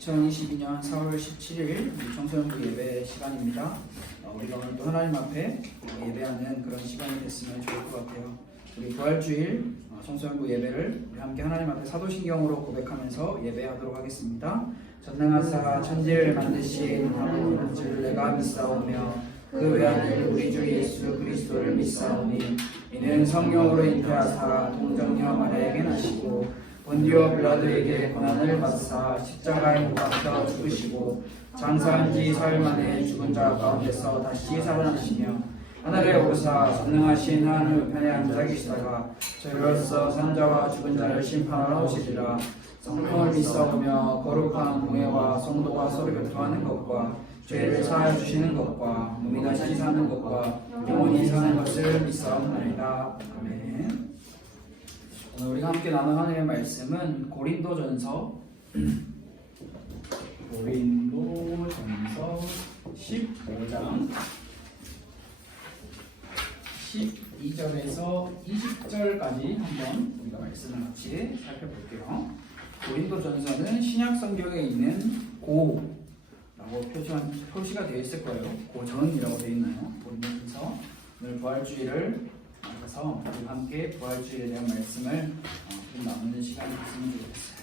2022년 4월 17일 청소년부 예배 시간입니다. 우리가 오늘 또 하나님 앞에 예배하는 그런 시간이 됐으면 좋을 것 같아요. 우리 부활주일 청소년부 예배를 우리 함께 하나님 앞에 사도신경으로 고백하면서 예배하도록 하겠습니다. 전능하사 천지를 만드신 하나님의 줄 내가 믿사오며 그 외아들 우리 주 예수 그리스도를 믿사오니 이는 성령으로 잉태하사 동정녀 마리아에게 나시고 본디오 빌라도에게 고난을 받으사 십자가에 못 박혀 죽으시고 장사한 지 사흘 만에 죽은 자 가운데서 다시 살아나시며 하늘에 오르사 전능하신 하나님 우편에 앉아 계시다가 저희로서 산자와 죽은 자를 심판하러 오시리라. 성령을 믿사오며 거룩한 공예와 성도가 서로 교통하는 것과 죄를 사하여 주시는 것과 몸이 다시 사는 것과 영원히 사는 것을 믿사옵나이다. 아멘. 오늘 우리가 함께 나눈 하나님의 말씀은 고린도전서 15장 12절에서 20절까지 한번 우리가 말씀을 같이 살펴볼게요. 고린도전서는 신약 성경에 있는 고라고 표시가 되어 있을 거예요. 고전이라고 되어 있나요? 고린도전서. 오늘 부활주일을 맞아서 우리 함께 부활주일에 대한 말씀을 좀 나누는 시간이 됐으면 좋겠어요.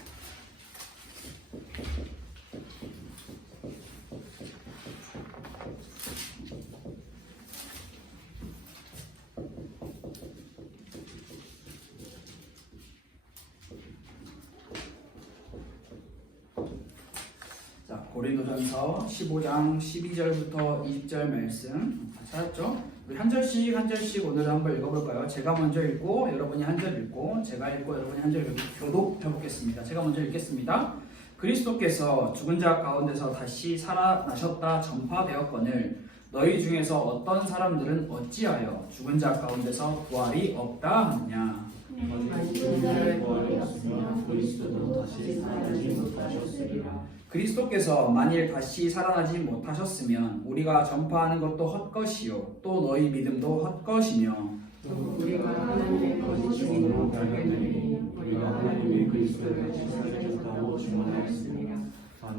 자, 고린도전서 15장 12절부터 20절 말씀 찾았죠? 우리 한 절씩 오늘 한번 읽어볼까요? 제가 먼저 읽고 여러분이 한 절 읽고 제가 읽고 여러분이 한 절 읽고 교독해보겠습니다. 제가 먼저 읽겠습니다. 그리스도께서 죽은 자 가운데서 다시 살아나셨다 전파되었거늘 너희 중에서 어떤 사람들은 어찌하여 죽은 자 가운데서 부활이 없다 하느냐? 죽은 자의 부활이 없으면 그리스도도 다시 살아나지 못하셨으리라. 그리스도께서 만일 다시 살아나지 못하셨으면 우리가 전파하는 것도 헛것이요 또 너희 믿음도 헛것이며 또 우리가 하나님의 거짓 증인으로 발견되니 우리가 하나님의 그리스도를 다시 살려줬다고 증언하였습니다.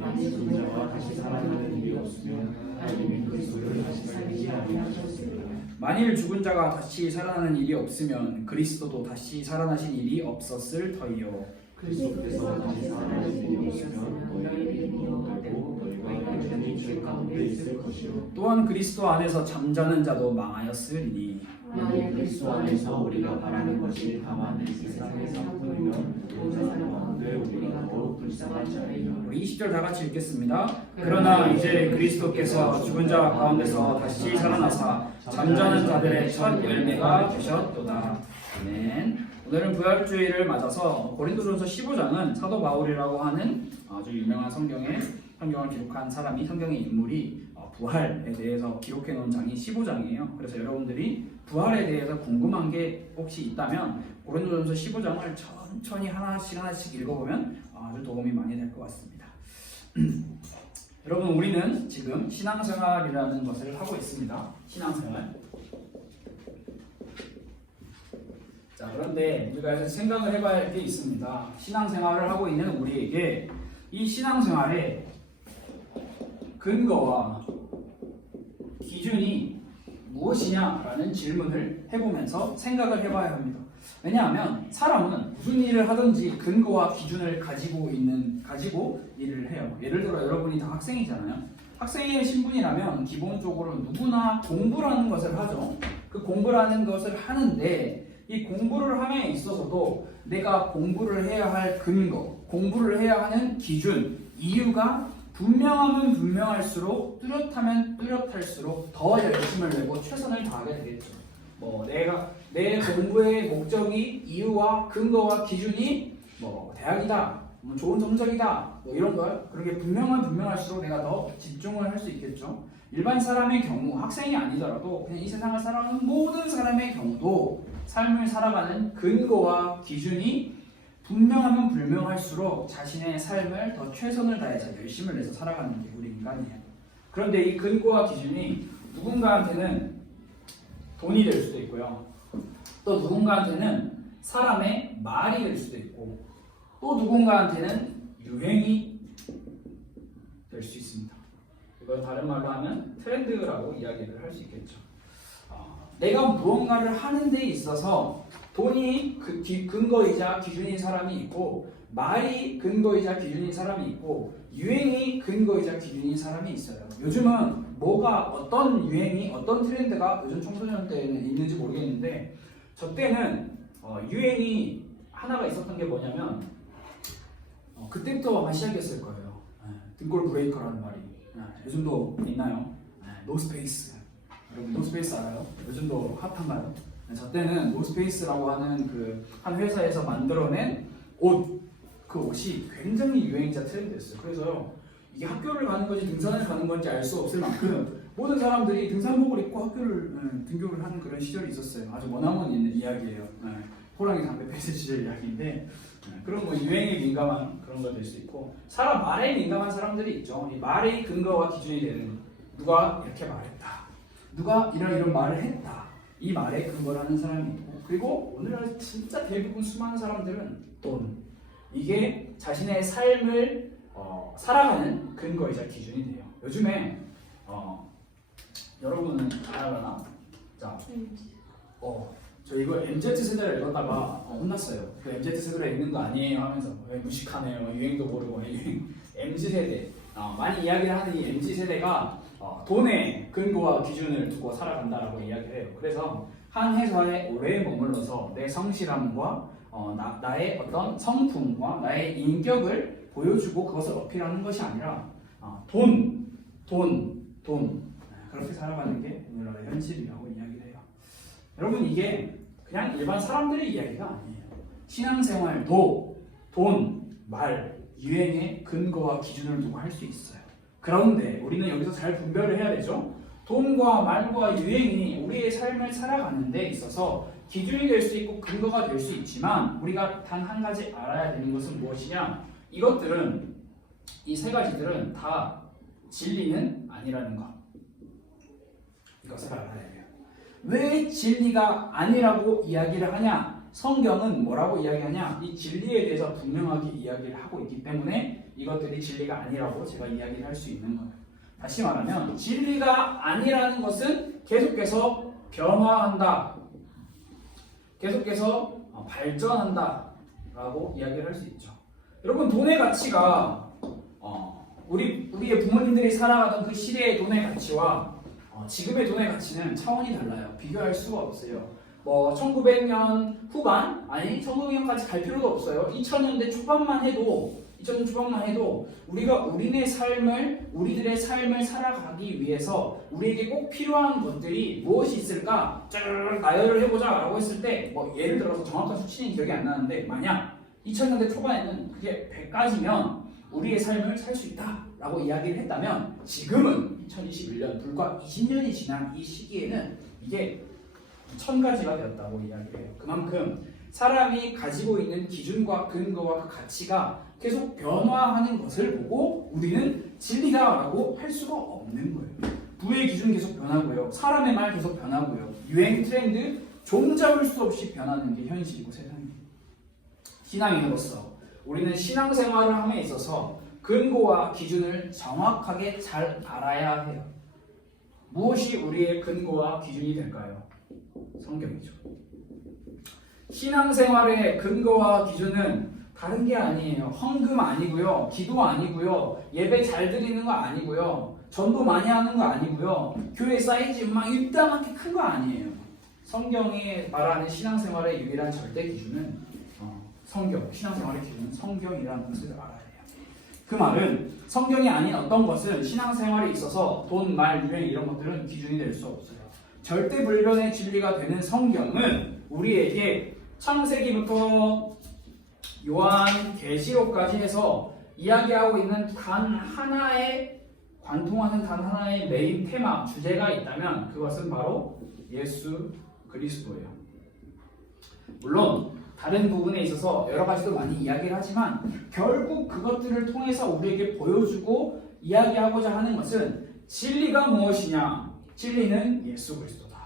만일 죽은 자가 다시 살아나는 일이 없으면 하나님의 그리스도를 다시 살리지 아니하셨으리라. 만일 죽은 자가 다시 살아나는 일이 없으면 그리스도도 다시 살아나신 일이 없었을 터이요. 그리스도께서 다시 살아나신 일이 없으면 너희 믿음이 헛되고 너희가 여전히 죄 가운데 있을 것이요. 또한 그리스도 안에서 잠자는 자도 망하였으리니 만일 그리스도 안에서 우리가 바라는 것이 다만 이 세상의 상품이면 또 사람 가운데 우리가 더욱 불쌍한 자이라. 우리 20절 다 같이 읽겠습니다. 그러나 이제 그리스도께서 죽은 자 가운데서 다시 살아나사 잠자는 자들의 첫 열매가 되셨도다. 아멘. 오늘은 부활주의를 맞아서 고린도전서 15장은 사도 바울이라고 하는 아주 유명한 성경을 기록한 사람이 성경의 인물이 부활에 대해서 기록해 놓은 장이 15장이에요. 그래서 여러분들이 부활에 대해서 궁금한 게 혹시 있다면 고린도전서 15장을 천천히 하나씩 읽어보면 아주 도움이 많이 될 것 같습니다. 여러분, 우리는 지금 신앙생활이라는 것을 하고 있습니다. 신앙생활. 자, 그런데 우리가 생각을 해봐야 할 게 있습니다. 신앙생활을 하고 있는 우리에게 이 신앙생활의 근거와 기준이 무엇이냐라는 질문을 해보면서 생각을 해봐야 합니다. 왜냐하면 사람은 무슨 일을 하든지 근거와 기준을 가지고 일을 해요. 예를 들어 여러분이 다 학생이잖아요. 학생의 신분이라면 기본적으로 누구나 공부라는 것을 하죠. 그 공부라는 것을 하는데 이 공부를 함에 있어서도 내가 공부를 해야 할 근거, 공부를 해야 하는 기준, 이유가 분명하면 분명할수록 뚜렷하면 뚜렷할수록 더 열심을 내고 최선을 다하게 되겠죠. 내가 내 공부의 목적이 이유와 근거와 기준이 대학이다, 좋은 성적이다, 이런 걸 그렇게 분명할수록 내가 더 집중을 할 수 있겠죠. 일반 사람의 경우, 학생이 아니더라도 그냥 이 세상을 살아가는 모든 사람의 경우도 삶을 살아가는 근거와 기준이 분명하면 불명할수록 자신의 삶을 더 최선을 다해서 열심을 내서 살아가는 게 우리 인간이에요. 그런데 이 근거와 기준이 누군가한테는 돈이 될 수도 있고요. 또 누군가한테는 사람의 말이 될 수도 있고 또 누군가한테는 유행이 될 수 있습니다. 이걸 다른 말로 하면 트렌드라고 이야기를 할 수 있겠죠. 내가 무언가를 하는 데 있어서 돈이 근거이자 기준인 사람이 있고, 말이 근거이자 기준인 사람이 있고, 유행이 근거이자 기준인 사람이 있어요. 요즘은 어떤 유행이, 어떤 트렌드가 요즘 청소년 때는 있는지 모르겠는데, 저 때는 유행이 하나가 있었던 게 뭐냐면, 그때부터 아마 시작했을 거예요. 등골 브레이커라는 말이. 요즘도 있나요? 노스페이스. 여러분 노스페이스 알아요? 요즘도 핫한가요? 저 때는 노스페이스라고 하는 한 회사에서 만들어낸 그 옷이 굉장히 유행이자 트렌드였어요. 그래서 이게 학교를 가는 건지 등산을 가는 건지 알 수 없을 만큼 모든 사람들이 등산복을 입고 학교를 등교를 하는 그런 시절이 있었어요. 아주 머나먼 있는 이야기예요. 호랑이 담배 폐쇄 시절 이야기인데, 그런 유행에 민감한 그런 거 될 수 있고, 사람 말에 민감한 사람들이 있죠. 이 말의 근거와 기준이 되는, 누가 이렇게 말했다, 누가 이런 말을 했다, 이 말에 근거를 하는 사람이 있고, 그리고 오늘날 진짜 대부분 수많은 사람들은 돈, 이게 자신의 삶을 살아가는 근거이자 기준이 돼요. 요즘에 여러분은 알아나? 자, 저 이거 MZ세대를 읽었다가 혼났어요. 그 MZ세대가 읽는 거 아니에요 하면서 왜 무식하네요, 유행도 모르고. MZ세대, 많이 이야기를 하는 이 MZ세대가 돈의 근거와 기준을 두고 살아간다라고 이야기를 해요. 그래서 한 회사에 오래 머물러서 내 성실함과 나의 어떤 성품과 나의 인격을 보여주고 그것을 어필하는 것이 아니라 돈 그렇게 살아가는 게 오늘날의 현실이라고 이야기를 해요. 여러분, 이게 그냥 일반 사람들의 이야기가 아니에요. 신앙생활도 돈, 말, 유행의 근거와 기준을 두고 할 수 있어요. 그런데 우리는 여기서 잘 분별을 해야 되죠. 돈과 말과 유행이 우리의 삶을 살아가는 데 있어서 기준이 될 수 있고 근거가 될 수 있지만, 우리가 단 한 가지 알아야 되는 것은 무엇이냐? 이것들은, 이 세 가지들은 다 진리는 아니라는 것. 이것을 알아야 돼요. 왜 진리가 아니라고 이야기를 하냐? 성경은 뭐라고 이야기하냐? 이 진리에 대해서 분명하게 이야기를 하고 있기 때문에 이것들이 진리가 아니라고 제가 이야기를 할 수 있는 거예요. 다시 말하면 진리가 아니라는 것은 계속해서 변화한다, 계속해서 발전한다 라고 이야기를 할 수 있죠. 여러분, 돈의 가치가 우리의 부모님들이 살아가던 그 시대의 돈의 가치와 지금의 돈의 가치는 차원이 달라요. 비교할 수가 없어요. 1900년 후반, 아니 1900년까지 갈 필요도 없어요. 2000년대 초반만 해도 우리가 우리들의 삶을 살아가기 위해서 우리에게 꼭 필요한 것들이 무엇이 있을까 쭉 나열을 해보자 라고 했을 때, 예를 들어서 정확한 수치는 기억이 안 나는데, 만약 2000년대 초반에는 그게 100가지면 우리의 삶을 살 수 있다 라고 이야기를 했다면, 지금은 2021년 불과 20년이 지난 이 시기에는 이게 1000가지가 되었다고 이야기를 해요. 그만큼 사람이 가지고 있는 기준과 근거와 그 가치가 계속 변화하는 것을 보고 우리는 진리다라고 할 수가 없는 거예요. 부의 기준 계속 변하고요, 사람의 말 계속 변하고요, 유행 트렌드 종잡을 수 없이 변하는 게 현실이고 세상입니다. 신앙인으로서 우리는 신앙생활을 함에 있어서 근거와 기준을 정확하게 잘 알아야 해요. 무엇이 우리의 근거와 기준이 될까요? 성경이죠. 신앙생활의 근거와 기준은 다른 게 아니에요. 헌금 아니고요, 기도 아니고요, 예배 잘 드리는 거 아니고요, 전도 많이 하는 거 아니고요, 교회 사이즈 막 일당하게 큰 거 아니에요. 성경이 말하는 신앙생활의 유일한 절대 기준은 신앙생활의 기준은 성경이라는 것을 알아야 해요. 그 말은 성경이 아닌 어떤 것은 신앙생활에 있어서 돈, 말, 유행 이런 것들은 기준이 될 수 없어요. 절대 불변의 진리가 되는 성경은 우리에게 창세기부터 요한 계시록까지 해서 이야기하고 있는 관통하는 단 하나의 메인 테마, 주제가 있다면 그것은 바로 예수 그리스도예요. 물론 다른 부분에 있어서 여러 가지도 많이 이야기를 하지만, 결국 그것들을 통해서 우리에게 보여주고 이야기하고자 하는 것은 진리가 무엇이냐? 진리는 예수 그리스도다.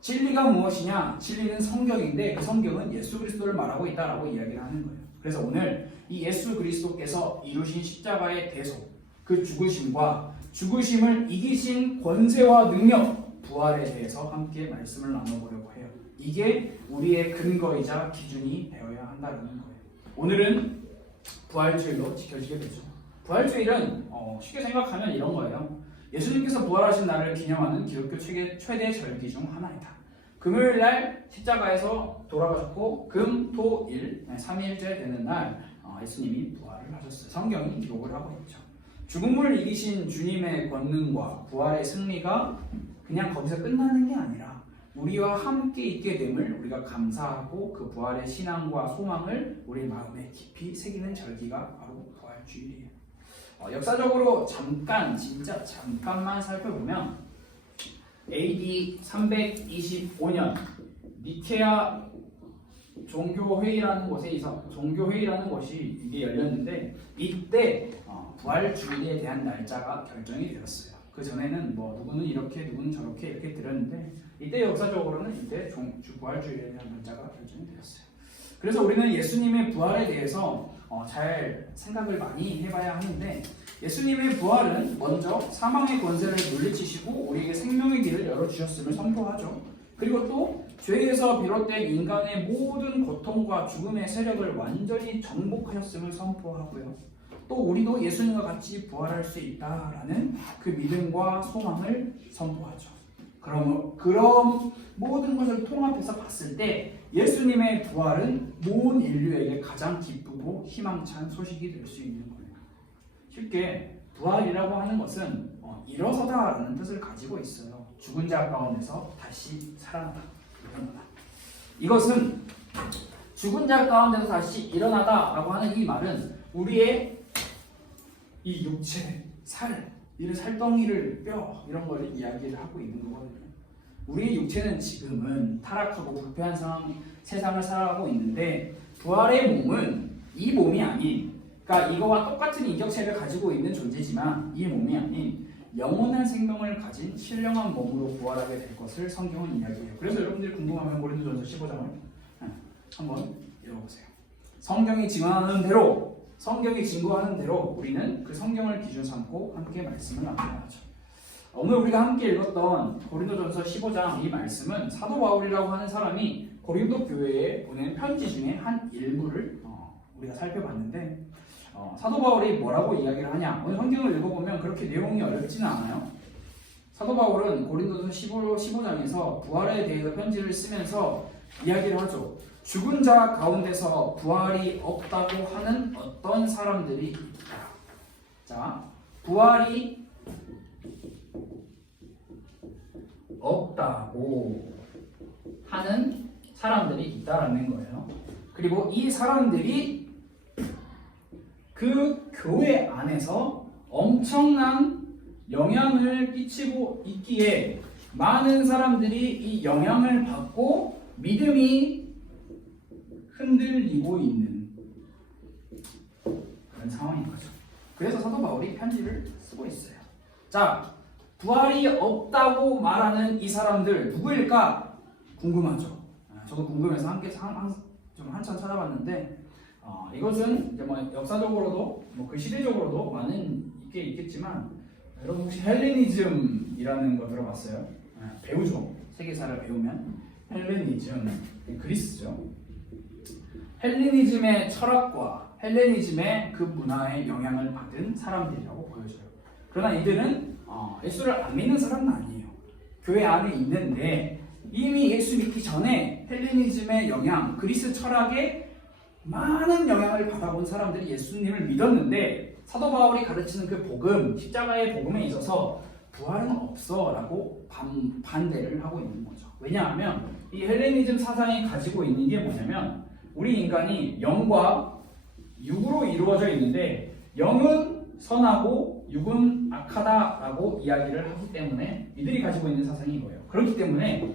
진리가 무엇이냐? 진리는 성경인데 그 성경은 예수 그리스도를 말하고 있다라고 이야기를 하는 거예요. 그래서 오늘 이 예수 그리스도께서 이루신 십자가의 대속, 그 죽으심과 죽으심을 이기신 권세와 능력, 부활에 대해서 함께 말씀을 나눠보려고 해요. 이게 우리의 근거이자 기준이 되어야 한다는 거예요. 오늘은 부활주일로 지켜지게 되죠. 부활주일은 쉽게 생각하면 이런 거예요. 예수님께서 부활하신 날을 기념하는 기독교 최대 절기 중 하나이다. 금요일날 십자가에서 돌아가셨고 금, 토, 일 3일째 되는 날 예수님이 부활을 하셨어요. 성경이 기록을 하고 있죠. 죽음을 이기신 주님의 권능과 부활의 승리가 그냥 거기서 끝나는 게 아니라 우리와 함께 있게 됨을 우리가 감사하고 그 부활의 신앙과 소망을 우리 마음에 깊이 새기는 절기가 바로 부활주일이에요. 역사적으로 진짜 잠깐만 살펴보면 AD 325년 니케아 종교회의라는 것이 이게 열렸는데 이때 부활주일에 대한 날짜가 결정이 되었어요. 그 전에는 누구는 이렇게 누구는 저렇게 이렇게 들었는데 이때 역사적으로는 이때 부활주일에 대한 날짜가 결정이 되었어요. 그래서 우리는 예수님의 부활에 대해서 잘 생각을 많이 해봐야 하는데 예수님의 부활은 먼저 사망의 권세를 물리치시고 우리에게 생명의 길을 열어주셨음을 선포하죠. 그리고 또 죄에서 비롯된 인간의 모든 고통과 죽음의 세력을 완전히 정복하셨음을 선포하고요. 또 우리도 예수님과 같이 부활할 수 있다라는 그 믿음과 소망을 선포하죠. 그럼 모든 것을 통합해서 봤을 때 예수님의 부활은 모든 인류에게 가장 기쁘고 희망찬 소식이 될 수 있는 거예요. 쉽게 부활이라고 하는 것은 일어서다라는 뜻을 가지고 있어요. 죽은 자 가운데서 다시 살아나다, 일어나다. 이것은 죽은 자 가운데서 다시 일어나다라고 하는 이 말은 우리의 이 육체, 이런 살덩이를, 뼈 이런 걸 이야기를 하고 있는 거거든요. 우리의 육체는 지금은 타락하고 부패한 세상을 살아가고 있는데 부활의 몸은 이 몸이 아닌, 그러니까 이거와 똑같은 인격체를 가지고 있는 존재지만 이 몸이 아닌 영원한 생명을 가진 신령한 몸으로 부활하게 될 것을 성경은 이야기해요. 그래서 여러분들이 궁금하면 고린도전서 15장을 한번 읽어보세요. 성경이 증거하는 대로 우리는 그 성경을 기준 삼고 함께 말씀을 나누죠. 오늘 우리가 함께 읽었던 고린도전서 15장 이 말씀은 사도 바울이라고 하는 사람이 고린도 교회에 보낸 편지 중에 한 일부를 우리가 살펴봤는데 사도 바울이 뭐라고 이야기를 하냐? 오늘 성경을 읽어보면 그렇게 내용이 어렵지는 않아요. 사도 바울은 고린도전서 15장에서 부활에 대해서 편지를 쓰면서 이야기를 하죠. 죽은 자 가운데서 부활이 없다고 하는 어떤 사람들이 있다. 자, 부활이 없다고 하는 사람들이 있다라는 거예요. 그리고 이 사람들이 그 교회 안에서 엄청난 영향을 끼치고 있기에 많은 사람들이 이 영향을 받고 믿음이 흔들리고 있는 그런 상황인 거죠. 그래서 사도 바울이 편지를 쓰고 있어요. 자, 부활이 없다고 말하는 이 사람들 누구일까? 궁금하죠. 저도 궁금해서 한참 찾아봤는데 이것은 이제 역사적으로도 그 시대적으로도 많은 게 있겠지만 여러분 혹시 헬레니즘이라는 거 들어봤어요? 배우죠. 세계사를 배우면 헬레니즘, 그리스죠. 헬레니즘의 철학과 헬레니즘의 그 문화에 영향을 받은 사람들이라고 보여져요. 그러나 이들은 예수를 안 믿는 사람은 아니에요. 교회 안에 있는데 이미 예수 믿기 전에 헬레니즘의 영향, 그리스 철학에 많은 영향을 받아본 사람들이 예수님을 믿었는데 사도 바울이 가르치는 그 복음, 십자가의 복음에 있어서 부활은 없어 라고 반대를 하고 있는 거죠. 왜냐하면 이 헬레니즘 사상이 가지고 있는 게 뭐냐면 우리 인간이 영과 육으로 이루어져 있는데 영은 선하고 육은 악하다라고 이야기를 하기 때문에 이들이 가지고 있는 사상이 이거예요. 그렇기 때문에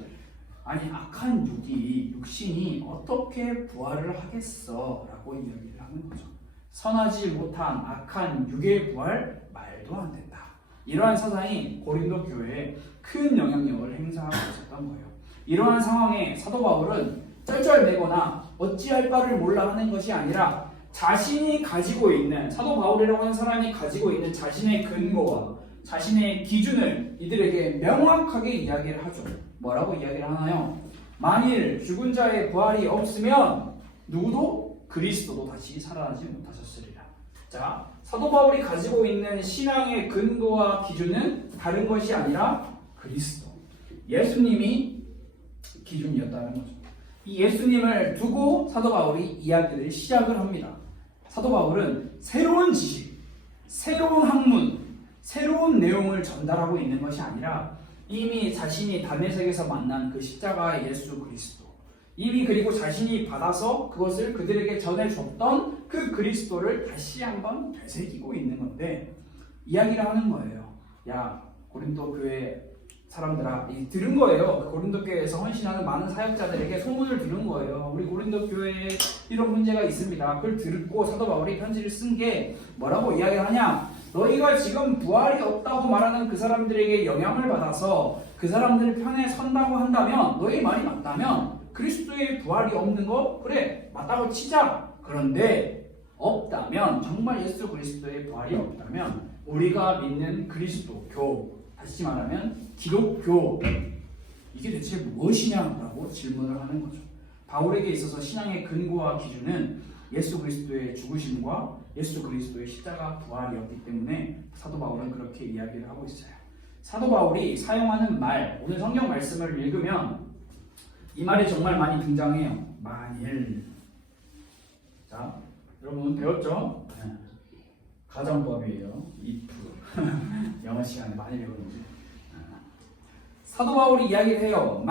아니 악한 육신이 어떻게 부활을 하겠어 라고 이야기를 하는 거죠. 선하지 못한 악한 육의 부활 말도 안 된다. 이러한 사상이 고린도 교회에 큰 영향력을 행사하고 있었던 거예요. 이러한 상황에 사도 바울은 쩔쩔매거나 어찌할 바를 몰라 하는 것이 아니라 자신이 가지고 있는 사도 바울이라고 하는 사람이 가지고 있는 자신의 근거와 자신의 기준을 이들에게 명확하게 이야기를 하죠. 뭐라고 이야기를 하나요? 만일 죽은 자의 부활이 없으면 누구도 그리스도도 다시 살아나지 못하셨으리라. 자, 사도 바울이 가지고 있는 신앙의 근거와 기준은 다른 것이 아니라 그리스도, 예수님이 기준이었다는 거죠. 이 예수님을 두고 사도 바울이 이야기를 시작을 합니다. 사도 바울은 새로운 지식, 새로운 학문, 새로운 내용을 전달하고 있는 것이 아니라 이미 자신이 다메섹에서 만난 그 십자가의 예수 그리스도, 이미 그리고 자신이 받아서 그것을 그들에게 전해줬던 그 그리스도를 다시 한번 되새기고 있는 건데 이야기를 하는 거예요. 야, 고린도 교회 사람들아, 들은 거예요. 그 고린도 교회에서 헌신하는 많은 사역자들에게 소문을 들은 거예요. 우리 고린도 교회에 이런 문제가 있습니다. 그걸 듣고 사도 바울이 편지를 쓴 게 뭐라고 이야기하냐? 너희가 지금 부활이 없다고 말하는 그 사람들에게 영향을 받아서 그 사람들 편에 선다고 한다면, 너희 말이 맞다면 그리스도의 부활이 없는 거 그래 맞다고 치자. 그런데 없다면, 정말 예수 그리스도의 부활이 없다면 우리가 믿는 그리스도교, 다시 말하면 기독교, 이게 대체 무엇이냐라고 질문을 하는 거죠. 바울에게 있어서 신앙의 근거와 기준은 예수 그리스도의 죽으심과 예수 그리스도의 십자가 부활이었기 때문에 사도 바울은 그렇게 이야기를 하고 있어요. 사도 바울이 사용하는 말, 오늘 성경 말씀을 읽으면 이 말이 정말 많이 등장해요. 만일. 자, 여러분 배웠죠? 가정법이에요. if. 영어 시간에 많이 배우는지. 사도 바울이 이야기를 해요.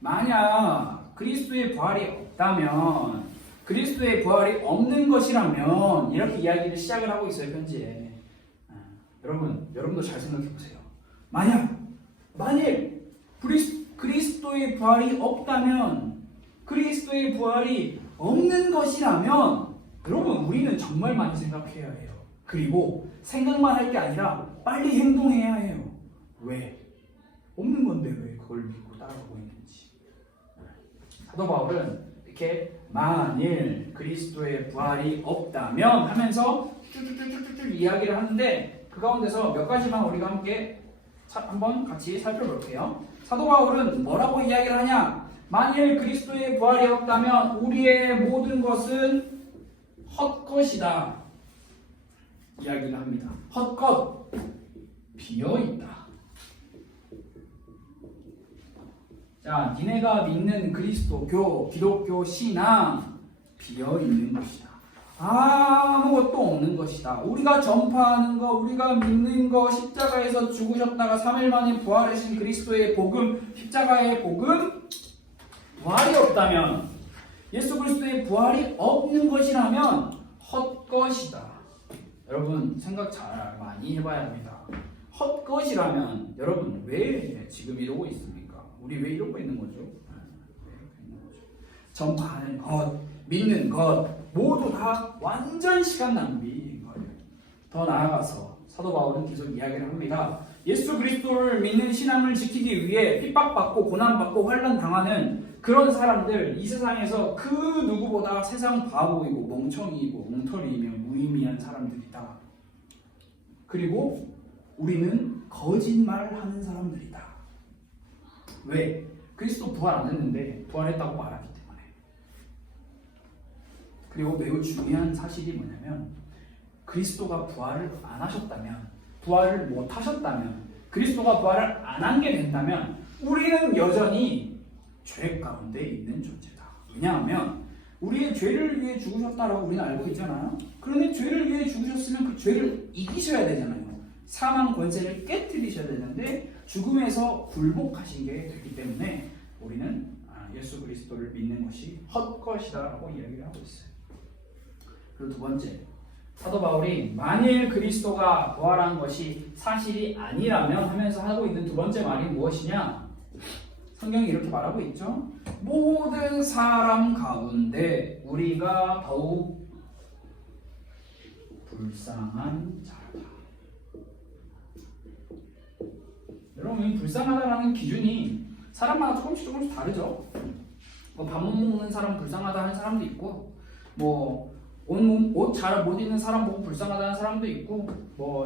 만약 그리스도의 부활이 없다면, 그리스도의 부활이 없는 것이라면, 이렇게 이야기를 시작을 하고 있어요, 편지에. 여러분도 잘 생각해 보세요. 만일 그리스도의 부활이 없다면, 그리스도의 부활이 없는 것이라면, 여러분, 우리는 정말 많이 생각해야 해요. 그리고 생각만 할 게 아니라 빨리 행동해야 해요. 왜? 없는 건데 왜 그걸 믿고 따라가고 있는지. 사도 바울은 이렇게 만일 그리스도의 부활이 없다면 하면서 쭉쭉쭉쭉 이야기를 하는데, 그 가운데서 몇 가지만 우리가 함께 한번 같이 살펴볼게요. 사도 바울은 뭐라고 이야기를 하냐? 만일 그리스도의 부활이 없다면 우리의 모든 것은 헛것이다 이야기를 합니다. 헛것, 비어있다. 자, 니네가 믿는 그리스도교, 기독교 신앙 비어있는 것이다. 아무것도 없는 것이다. 우리가 전파하는 거, 우리가 믿는 거, 십자가에서 죽으셨다가 3일 만에 부활하신 그리스도의 복음, 십자가의 복음, 부활이 없다면, 예수 그리스도의 부활이 없는 것이라면 헛것이다. 여러분 생각 잘 많이 해봐야 합니다. 헛것이라면 여러분 왜 지금 이러고 있습니까? 우리 왜 이러고 있는 거죠? 전파하는 것, 믿는 것 모두 다 완전 시간 낭비인 거예요. 더 나아가서 사도 바울은 계속 이야기를 합니다. 예수 그리스도를 믿는 신앙을 지키기 위해 핍박받고 고난받고 환난당하는 그런 사람들, 이 세상에서 그 누구보다 세상 바보이고 멍청이고 뭉텅이이며 무의미한 사람들이다. 그리고 우리는 거짓말하는 사람들이다. 왜? 그리스도 부활 안 했는데 부활했다고 말하기 때문에. 그리고 매우 중요한 사실이 뭐냐면, 그리스도가 부활을 안 하셨다면, 부활을 못 하셨다면, 그리스도가 부활을 안 한 게 된다면 우리는 여전히 죄 가운데 있는 존재다. 왜냐하면 우리의 죄를 위해 죽으셨다라고 우리는 알고 있잖아요. 그런데 죄를 위해 죽으셨으면 그 죄를 이기셔야 되잖아요. 사망 권세를 깨뜨리셔야 되는데 죽음에서 굴복하신 게 되기 때문에 우리는 예수 그리스도를 믿는 것이 헛것이다라고 이야기를 하고 있어요. 그리고 두 번째, 사도 바울이 만일 그리스도가 부활한 것이 사실이 아니라면 하면서 하고 있는 두 번째 말이 무엇이냐? 성경이 이렇게 말하고 있죠. 모든 사람 가운데 우리가 더욱 불쌍한 자다. 여러분, 이 불쌍하다라는 기준이 사람마다 조금씩 다르죠. 밥 못 먹는 사람 불쌍하다 하는 사람도 있고, 옷 잘 못 입는 사람 보고 불쌍하다는 사람도 있고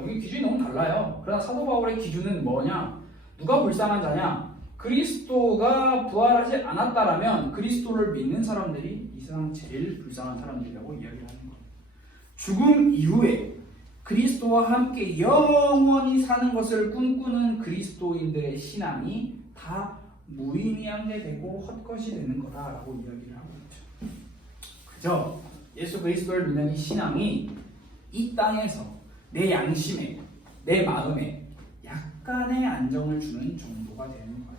이게 기준이 너무 달라요. 그러나 사도 바울의 기준은 뭐냐? 누가 불쌍한 자냐? 그리스도가 부활하지 않았다라면 그리스도를 믿는 사람들이 이 세상 제일 불쌍한 사람들이라고 이야기를 하는 거예요. 죽음 이후에 그리스도와 함께 영원히 사는 것을 꿈꾸는 그리스도인들의 신앙이 다 무의미하게 되고 헛것이 되는 거다라고 이야기를 하고 있죠. 그죠? 예수 그리스도를 믿는 이 신앙이 이 땅에서 내 양심에, 내 마음에 약간의 안정을 주는 정도가 되는 거예요.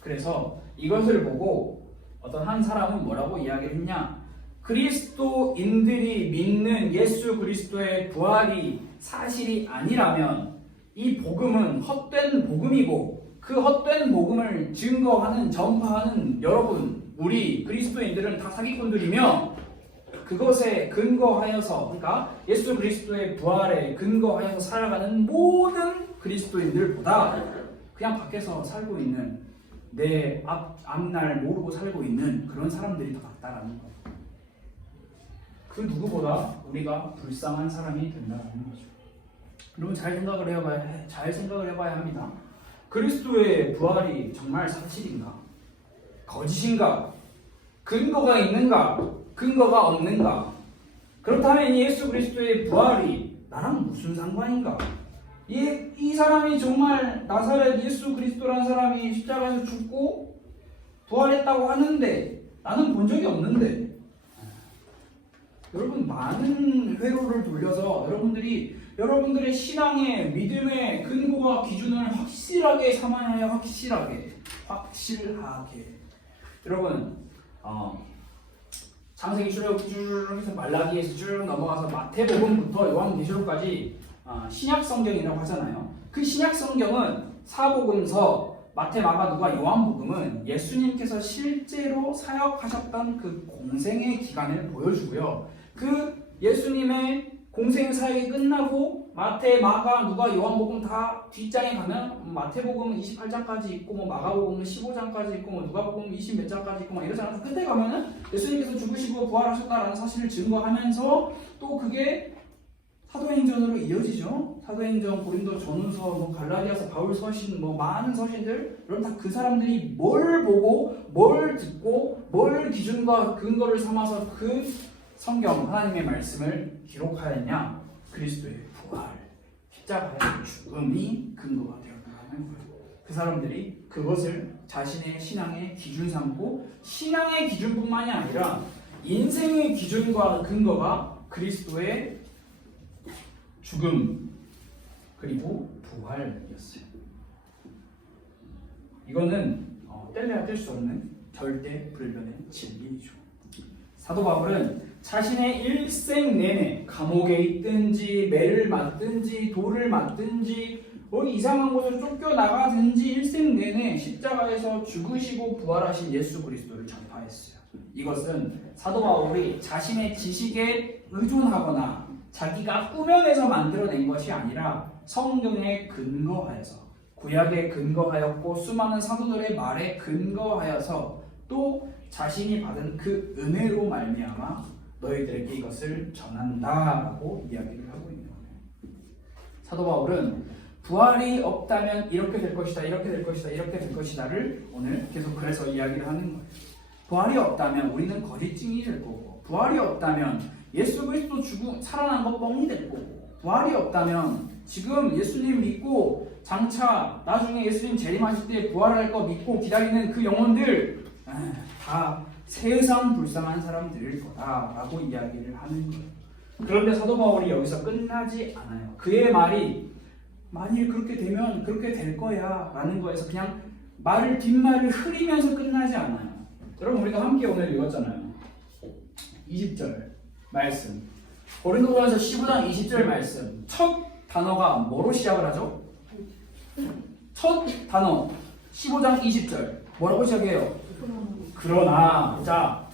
그래서 이것을 보고 어떤 한 사람은 뭐라고 이야기를 했냐? 그리스도인들이 믿는 예수 그리스도의 부활이 사실이 아니라면 이 복음은 헛된 복음이고 그 헛된 복음을 증거하는, 전파하는 여러분, 우리 그리스도인들은 다 사기꾼들이며 그것에 근거하여서, 그러니까 예수 그리스도의 부활에 근거하여서 살아가는 모든 그리스도인들보다 그냥 밖에서 살고 있는 내 앞날 모르고 살고 있는 그런 사람들이 더 낫다라는 거예요. 그 누구보다 우리가 불쌍한 사람이 된다는 거죠. 여러분 잘 생각을 해봐야 합니다. 그리스도의 부활이 정말 사실인가? 거짓인가? 근거가 있는가? 근거가 없는가? 그렇다면 이 예수 그리스도의 부활이 나랑 무슨 상관인가? 이 사람이 정말 나사렛 예수 그리스도라는 사람이 십자가에서 죽고 부활했다고 하는데 나는 본 적이 없는데, 여러분 많은 회로를 돌려서 여러분들의 신앙의 믿음의 근거와 기준을 확실하게 삼아야 해요. 확실하게. 여러분 창세기 쭉 해서 말라기에서 쭉 넘어가서 마태복음부터 요한계시록까지 신약 성경이라고 하잖아요. 그 신약 성경은 사복음서, 마태, 마가, 누가, 요한복음은 예수님께서 실제로 사역하셨던 그 공생의 기간을 보여주고요. 그 예수님의 공생 사역이 끝나고 마태, 마가, 누가, 요한복음 다 뒷장에 가면 마태복음은 28장까지 있고 마가복음은 15장까지 있고 누가복음은 20 몇 장까지 있고 이러잖아요. 끝에 가면은 예수님께서 죽으시고 부활하셨다라는 사실을 증거하면서 또 그게 사도행전으로 이어지죠. 사도행전, 고린도 전후서, 갈라디아서, 바울 서신, 많은 서신들, 여러분 다 그 사람들이 뭘 보고, 뭘 듣고, 뭘 기준과 근거를 삼아서 그 성경, 하나님의 말씀을 기록하였냐? 그리스도의 부활, 십자가의 죽음이 근거가 되었다는 거예요. 그 사람들이 그것을 자신의 신앙의 기준 삼고, 신앙의 기준뿐만이 아니라 인생의 기준과 근거가 그리스도의 죽음 그리고 부활이었어요. 이거는 뗄래야 뗄 수 없는 절대 불변의 진리이죠. 사도 바울은 자신의 일생 내내 감옥에 있든지 매를 맞든지 돌을 맞든지 어디 이상한 곳을 쫓겨나가든지 일생 내내 십자가에서 죽으시고 부활하신 예수 그리스도를 전파했어요. 이것은 사도 바울이 자신의 지식에 의존하거나 자기가 꾸며내서 만들어낸 것이 아니라 성경에 근거하여서, 구약에 근거하였고 수많은 사도들의 말에 근거하여서 또 자신이 받은 그 은혜로 말미암아 너희들에게 이것을 전한다라고 이야기를 하고 있는 거예요. 사도 바울은 부활이 없다면 이렇게 될 것이다, 이렇게 될 것이다, 이렇게 될 것이다를 오늘 계속 그래서 이야기를 하는 거예요. 부활이 없다면 우리는 거짓 증인이 될 거고, 부활이 없다면 예수 그리스도 살아난 것 뻥이 될 거고, 부활이 없다면 지금 예수님 믿고 장차 나중에 예수님 재림하실 때 부활할 거 믿고 기다리는 그 영혼들 다 세상 불쌍한 사람들일 거다라고 이야기를 하는 거예요. 그런데 사도 바울이 여기서 끝나지 않아요. 그의 말이 만일 그렇게 되면 그렇게 될 거야 라는 거에서 그냥 뒷말을 흐리면서 끝나지 않아요. 여러분 우리가 함께 오늘 읽었잖아요. 20절 말씀, 고린도전서 15장 20절 말씀, 첫 단어가 뭐로 시작을 하죠? 첫 단어 15장 20절 뭐라고 시작해요? 그러나. 자,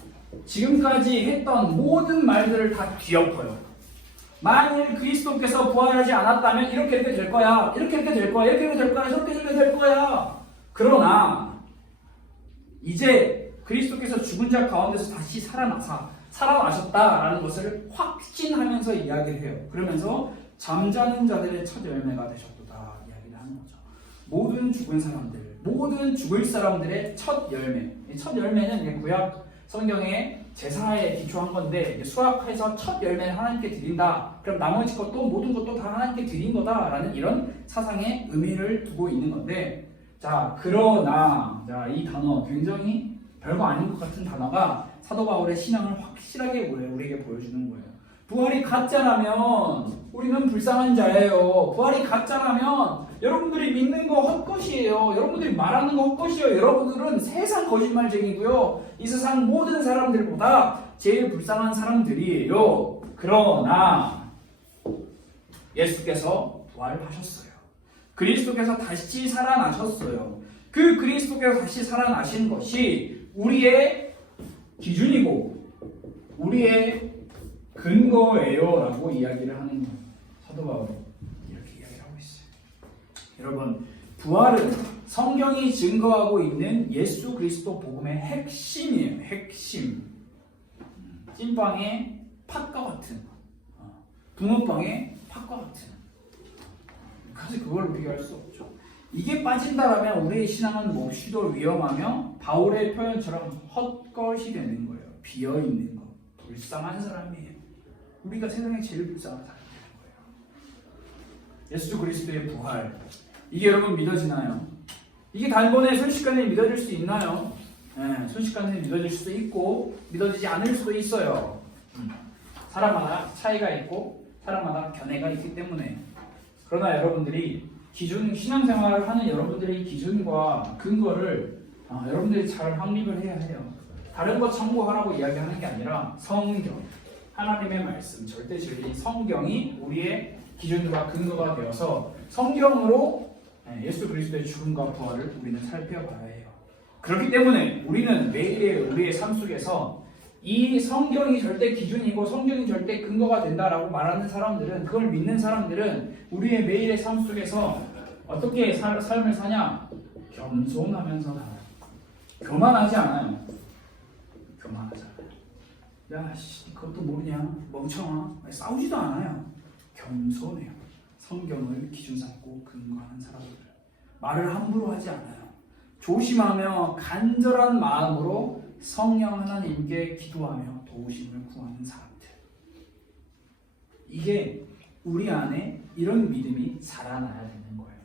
지금까지 했던 모든 말들을 다 뒤엎어요. 만일 그리스도께서 부활하지 않았다면 이렇게 될 거야, 이렇게 될 거야, 이렇게 될 거야, 저렇게 될 거야. 그러나 이제 그리스도께서 죽은 자 가운데서 다시 살아나사 살아나셨다라는 것을 확신하면서 이야기를 해요. 그러면서 잠자는 자들의 첫 열매가 되셨도다 이야기를 하는 거죠. 모든 죽은 사람들, 모든 죽을 사람들의 첫 열매. 이 첫 열매는 이제 구약 성경의 제사에 기초한 건데, 이제 수확해서 첫 열매를 하나님께 드린다. 그럼 나머지 것도 모든 것도 다 하나님께 드린 거다라는 이런 사상의 의미를 두고 있는 건데, 자 그러나 자, 이 단어 굉장히 별거 아닌 것 같은 단어가 사도 바울의 신앙을 확실하게 우리에게 보여주는 거예요. 부활이 가짜라면 우리는 불쌍한 자예요. 부활이 가짜라면 여러분들이 믿는 거 헛것이에요. 여러분들이 말하는 거 헛것이에요. 여러분들은 세상 거짓말쟁이고요. 이 세상 모든 사람들보다 제일 불쌍한 사람들이에요. 그러나 예수께서 부활하셨어요. 그리스도께서 다시 살아나셨어요. 그 그리스도께서 다시 살아나신 것이 우리의 기준이고 우리의 근거예요 라고 이야기를 하는 거예요. 사도 바울은 이렇게 이야기를 하고 있어요. 여러분, 부활은 성경이 증거하고 있는 예수 그리스도 복음의 핵심이에요. 핵심. 찐빵의 팥과 같은, 붕어빵의 팥과 같은. 그래서 그걸 우리가 할 수 없죠. 이게 빠진다라면 우리의 신앙은 몹시도 위험하며 바울의 표현처럼 헛것이 되는 거예요. 비어있는 거. 불쌍한 사람이에요. 우리가 세상에 제일 불쌍한 사람이라는 거예요. 예수 그리스도의 부활. 이게 여러분 믿어지나요? 이게 단번에 순식간에 믿어질 수 있나요? 네, 순식간에 믿어질 수도 있고 믿어지지 않을 수도 있어요. 사람마다 차이가 있고 사람마다 견해가 있기 때문에. 그러나 여러분들이 신앙생활을 하는 여러분들의 기준과 근거를 여러분들이 잘 확립을 해야 해요. 다른 거 참고하라고 이야기하는 게 아니라 성경, 하나님의 말씀, 절대 진리 성경이 우리의 기준과 근거가 되어서 성경으로 예수 그리스도의 죽음과 부활을 우리는 살펴봐야 해요. 그렇기 때문에 우리는 매일의 우리의 삶 속에서 이 성경이 절대 기준이고 성경이 절대 근거가 된다라고 말하는 사람들은, 그걸 믿는 사람들은 우리의 매일의 삶 속에서 어떻게 삶을 사냐? 겸손하면서 살아요. 교만하지 않아요. 교만하지 않아요. 야, 씨, 그것도 모르냐? 멍청아. 싸우지도 않아요. 겸손해요. 성경을 기준 삼고 근거하는 사람들. 말을 함부로 하지 않아요. 조심하며 간절한 마음으로 성령 하나님께 기도하며 도우심을 구하는 사람들. 이게 우리 안에 이런 믿음이 자라나야 되는 거예요.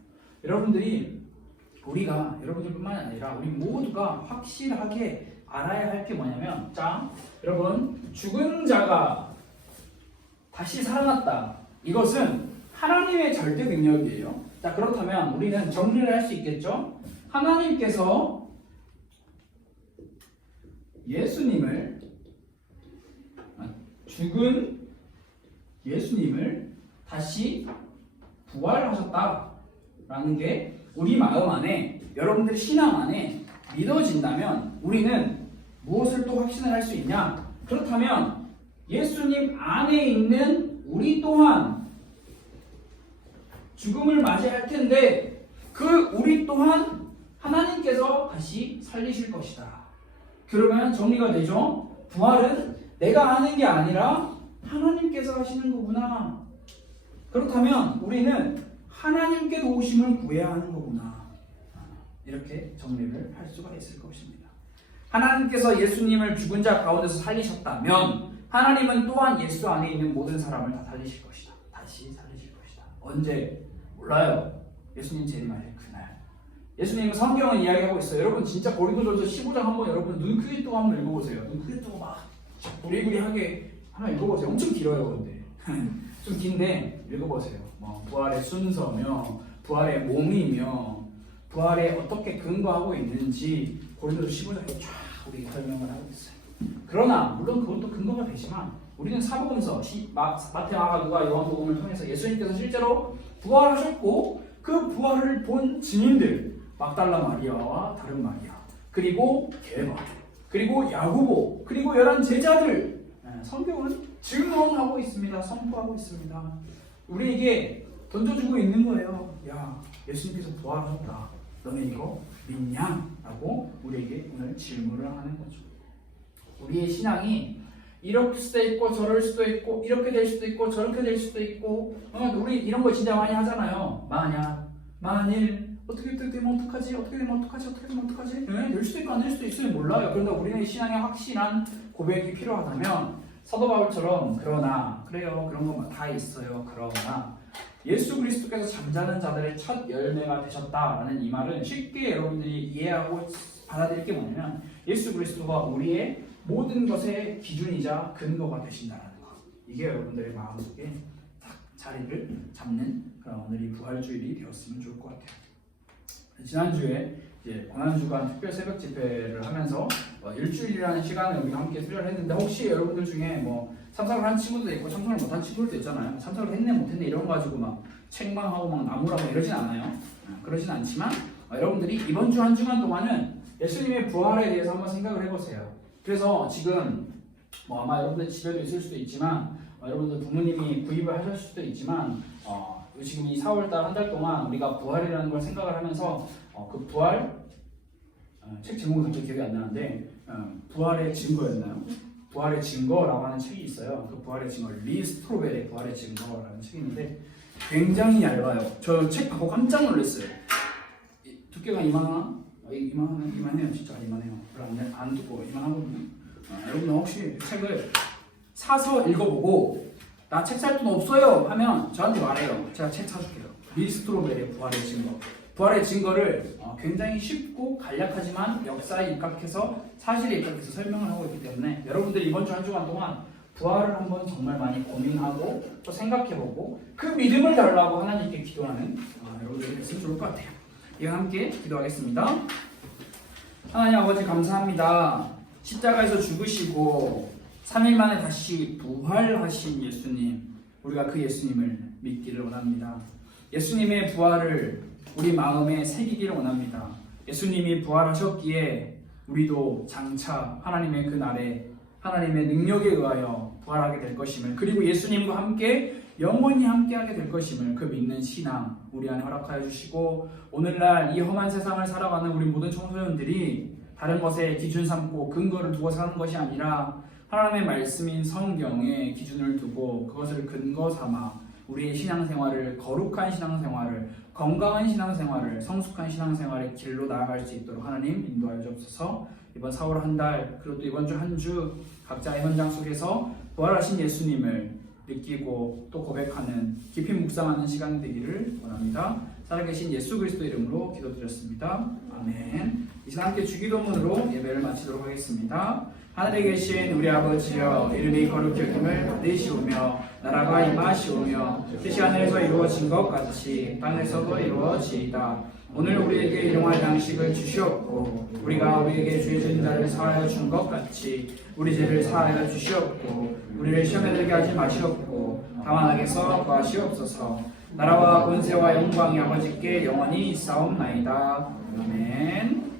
여러분들뿐만 아니라 우리 모두가 확실하게 알아야 할 게 뭐냐면, 자, 여러분, 죽은 자가 다시 살아났다. 이것은 하나님의 절대 능력이에요. 자, 그렇다면 우리는 정리를 할 수 있겠죠? 하나님께서 죽은 예수님을 다시 부활하셨다라는 게 우리 마음 안에, 여러분들의 신앙 안에 믿어진다면 우리는 무엇을 또 확신을 할 수 있냐? 그렇다면 예수님 안에 있는 우리 또한 죽음을 맞이할 텐데 그 우리 또한 하나님께서 다시 살리실 것이다. 그러면 정리가 되죠? 부활은 내가 하는 게 아니라 하나님께서 하시는 거구나. 그렇다면 우리는 하나님께 도우심을 구해야 하는 거구나. 이렇게 정리를 할 수가 있을 것입니다. 하나님께서 예수님을 죽은 자 가운데서 살리셨다면 하나님은 또한 예수 안에 있는 모든 사람을 다 살리실 것이다. 다시 살리실 것이다. 언제? 몰라요. 예수님 재림하실 그날. 예수님은 성경은 이야기하고 있어요. 여러분 진짜 고린도전서 15장 한번 여러분 눈 크게 뜨고 한번 읽어보세요. 눈 크게 뜨고 막 부리부리하게 한번 읽어보세요. 엄청 길어요. 근데 좀 긴데 읽어보세요. 부활의 순서며 부활의 몸이며 부활에 어떻게 근거하고 있는지 고린도서 15장에 쫙 우리 설명을 하고 있어요. 그러나 물론 그것도 근거가 되지만 우리는 사복음서 마태, 마가, 누가, 요한복음을 통해서 예수님께서 실제로 부활하셨고 그 부활을 본 증인들, 막달라 마리아와 다른 마리아, 그리고 게바, 그리고 야고보, 그리고 11 제자들, 성경은 증언하고 있습니다. 선포하고 있습니다. 우리에게 던져주고 있는 거예요. 야, 예수님께서 부활하셨다. 너네 이거 믿냐? 라고 우리에게 오늘 질문을 하는 거죠. 우리의 신앙이 이럴 수도 있고 저럴 수도 있고 이렇게 될 수도 있고 저렇게 될 수도 있고 우리 이런 거 진짜 많이 하잖아요. 만일 어떻게 되면 어떡하지? 어떻게 되면 어떡하지? 될 수도 있고 안 될 수도 있어요. 몰라요. 그런데 우리는 신앙에 확실한 고백이 필요하다면 사도 바울처럼 그러나 그래요. 그런 거 다 있어요. 그러나 예수 그리스도께서 잠자는 자들의 첫 열매가 되셨다라는 이 말은 쉽게 여러분들이 이해하고 받아들일 게 뭐냐면 예수 그리스도가 우리의 모든 것의 기준이자 근거가 되신다라는 것. 이게 여러분들의 마음속에 딱 자리를 잡는 그런 오늘이 부활주일이 되었으면 좋을 것 같아요. 지난주에 이제 고난주간 특별 새벽 집회를 하면서 일주일이라는 시간을 우리가 함께 수련을 했는데 혹시 여러분들 중에 뭐 참석을 한 친구도 있고 참석을 못한 친구들도 있잖아요. 참석을 했네 못했네 이런 거 가지고 막 책망하고 막 나무라고 이러진 않아요. 그러진 않지만 여러분들이 이번 주 한 주간 동안은 예수님의 부활에 대해서 한번 생각을 해보세요. 그래서 지금 뭐 아마 여러분들 집에도 있을 수도 있지만 여러분들 부모님이 구입을 하실 수도 있지만 지금 이 4월달 한 달 동안 우리가 부활이라는 걸 생각을 하면서 그 부활 책 제목은 갑자기 기억이 안 나는데 부활의 증거였나요? 부활의 증거라고 하는 책이 있어요. 그 부활의 증거 리 스트로벨의 부활의 증거라는 책이 있는데 굉장히 얇아요. 저 책 보고 깜짝 놀랐어요. 두께가 이만해요. 진짜 이만해요. 별로 안 두꺼워. 이만하거든요. 여러분 혹시 책을 사서 읽어보고 나 책 살 돈 없어요 하면 저한테 말해요. 제가 책 사줄게요. 리 스트로벨의 부활의 증거. 부활의 증거를 굉장히 쉽고 간략하지만 역사에 입각해서 사실에 입각해서 설명을 하고 있기 때문에 여러분들이 이번 주 한 주간 동안 부활을 한번 정말 많이 고민하고 또 생각해보고 그 믿음을 달라고 하나님께 기도하는 여러분들이 됐으면 좋을 것 같아요. 이와 함께 기도하겠습니다. 하나님 아버지 감사합니다. 십자가에서 죽으시고 3일 만에 다시 부활하신 예수님, 우리가 그 예수님을 믿기를 원합니다. 예수님의 부활을 우리 마음에 새기기를 원합니다. 예수님이 부활하셨기에 우리도 장차 하나님의 그 날에 하나님의 능력에 의하여 부활하게 될 것임을, 그리고 예수님과 함께 영원히 함께하게 될 것임을 그 믿는 신앙 우리 안에 허락하여 주시고, 오늘날 이 험한 세상을 살아가는 우리 모든 청소년들이 다른 것에 기준 삼고 근거를 두고 사는 것이 아니라 하나님의 말씀인 성경에 기준을 두고 그것을 근거 삼아 우리의 신앙생활을, 거룩한 신앙생활을, 건강한 신앙생활을, 성숙한 신앙생활의 길로 나아갈 수 있도록 하나님 인도하여 주옵소서. 이번 4월 한 달, 그리고 또 이번 주 한 주 각자의 현장 속에서 부활하신 예수님을 느끼고 또 고백하는, 깊이 묵상하는 시간이 되기를 원합니다. 살아계신 예수 그리스도 이름으로 기도드렸습니다. 아멘. 이 시간 함께 주기도문으로 예배를 마치도록 하겠습니다. 하늘에 계신 우리 아버지여, 이름이 거룩히 여김을 받으시오며 나라가 임하시오며 뜻이 하늘에서 이루어진 것 같이 땅에서도 이루어지이다. 오늘 우리에게 일용할 양식을 주시옵고 우리가 우리에게 죄 지은 자를 사하여 준 것 같이 우리 죄를 사하여 주시옵고 우리를 시험에 들게 하지 마시옵고 다만 악에서 구하시옵소서. 나라와 권세와 영광이 아버지께 영원히 있사옵나이다. 아멘.